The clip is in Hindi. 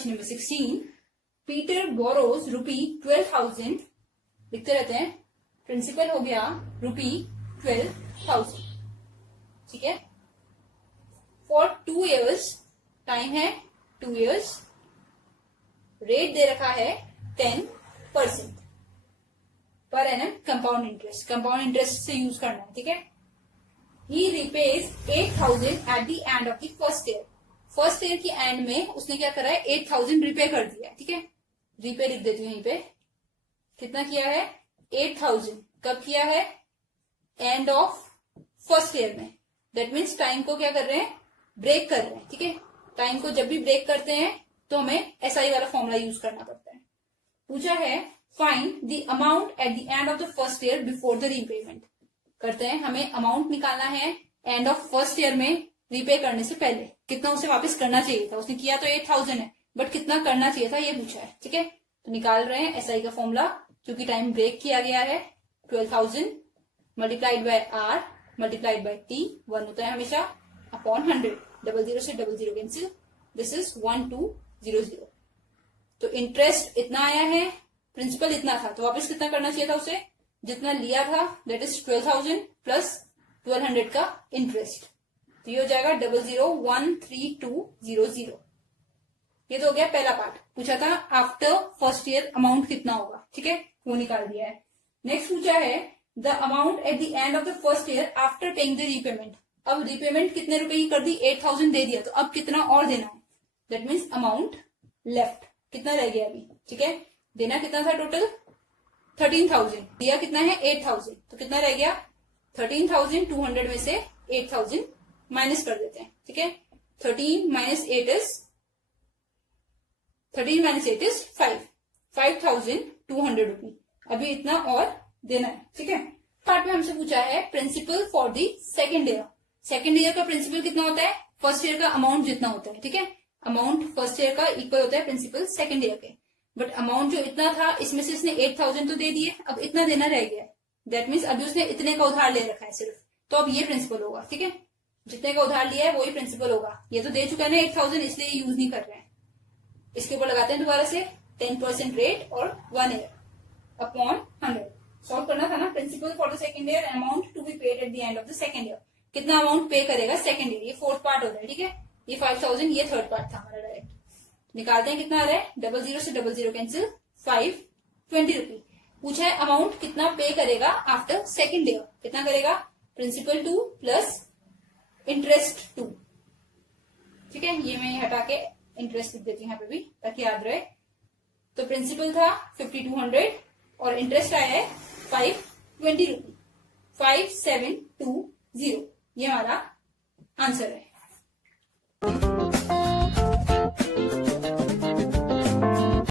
क्वेश्चन नंबर 16, पीटर बोरोज ₹12,000, लिखते रहते हैं, प्रिंसिपल हो गया ₹12,000, ठीक है, फॉर 2 years, टाइम है 2 years, रेट दे रखा है 10% per annum compound interest, compound interest से यूज करना है, ठीक है। ही रिपेज 8,000 eight the end of the first year, first year की एंड में उसने क्या करा है, 8,000 रिपे कर दिया है, ठीक है। रिपे लिख देती हूँ यहीं पे, कितना किया है 8,000, कब किया है, एंड ऑफ फर्स्ट ईयर में, दैट मीन्स टाइम को क्या कर रहे हैं, ब्रेक कर रहे हैं, ठीक है। टाइम को जब भी ब्रेक करते हैं तो हमें एसआई वाला फॉर्मूला यूज करना पड़ता है। पूछा है find the amount at the end of the first year before the repayment, करते हैं, हमें अमाउंट निकालना है एंड ऑफ फर्स्ट ईयर में रीपे करने से पहले, कितना उसे वापस करना चाहिए था, उसने किया तो 8,000 है, बट कितना करना चाहिए था ये पूछा है, ठीक है। तो निकाल रहे हैं एसआई का फॉर्मूला, क्योंकि टाइम ब्रेक किया गया है, 12,000 multiplied by R multiplied by T, 1 होता है हमेशा, अपॉन 100, 00 से 00 कैंसिल, दिस इज 1200। तो इंटरेस्ट इतना आया है, प्रिंसिपल इतना था, तो वापस कितना करना चाहिए था उसे, जितना लिया था, दैट इज 12,000 प्लस 1200 का इंटरेस्ट, तो ये हो जाएगा 0013,200। ये तो हो गया पहला पार्ट। पूछा था आफ्टर फर्स्ट ईयर अमाउंट कितना होगा, ठीक है, वो निकाल दिया है। नेक्स्ट पूछा है the amount at the end of the first year after paying the repayment, अब रीपेमेंट कितने रुपए की कर दी, 8,000 दे दिया, तो अब कितना और देना है, दैट मीन्स अमाउंट लेफ्ट, कितना रह गया अभी, ठीक है। देना कितना था टोटल 13,000, दिया कितना है 8,000, तो कितना रह गया 13,200 में से 8,000 माइनस कर देते हैं, ठीक है। 13 माइनस 8 इज 5,200 रुपी, अभी इतना और देना है, ठीक है। पार्ट में हमसे पूछा है principal for the second year, second year का प्रिंसिपल कितना होता है, फर्स्ट ईयर का अमाउंट जितना होता है, ठीक है। अमाउंट फर्स्ट ईयर का इक्वल होता है प्रिंसिपल सेकेंड ईयर के, बट अमाउंट जो इतना था इसमें से इसने 8,000 तो दे दिए, अब इतना देना रह गया, दैट मीन्स अभी उसने इतने का उधार ले रखा है सिर्फ, तो अब ये प्रिंसिपल होगा, ठीक है। जितने का उधार लिया है वही प्रिंसिपल होगा, ये तो दे चुका है ना 8,000, इसलिए यूज नहीं कर रहे हैं। इसके ऊपर लगाते हैं दोबारा से 10% रेट और 1 ईयर अपॉन 100, सॉल्व करना था ना। Principal for the second year, amount to be paid at the end of the second year, कितना अमाउंट पे करेगा सेकेंड ईयर, ये फोर्थ पार्ट होता है, ठीक है। ये 5,000, ये थर्ड पार्ट था हमारा, डायरेक्ट निकालते हैं, कितना आ रहा है 00 से 00 कैंसिल, 520 रुपी। पूछा है अमाउंट कितना पे करेगा आफ्टर सेकेंड ईयर, कितना करेगा, प्रिंसिपल 2 प्लस इंटरेस्ट 2, ठीक है। ये मैं हटा के इंटरेस्ट लिख देती हूँ यहाँ पे भी ताकि याद रहे। तो प्रिंसिपल था 5,200 और इंटरेस्ट आया है 520 रुपी, 5720, ये हमारा आंसर है।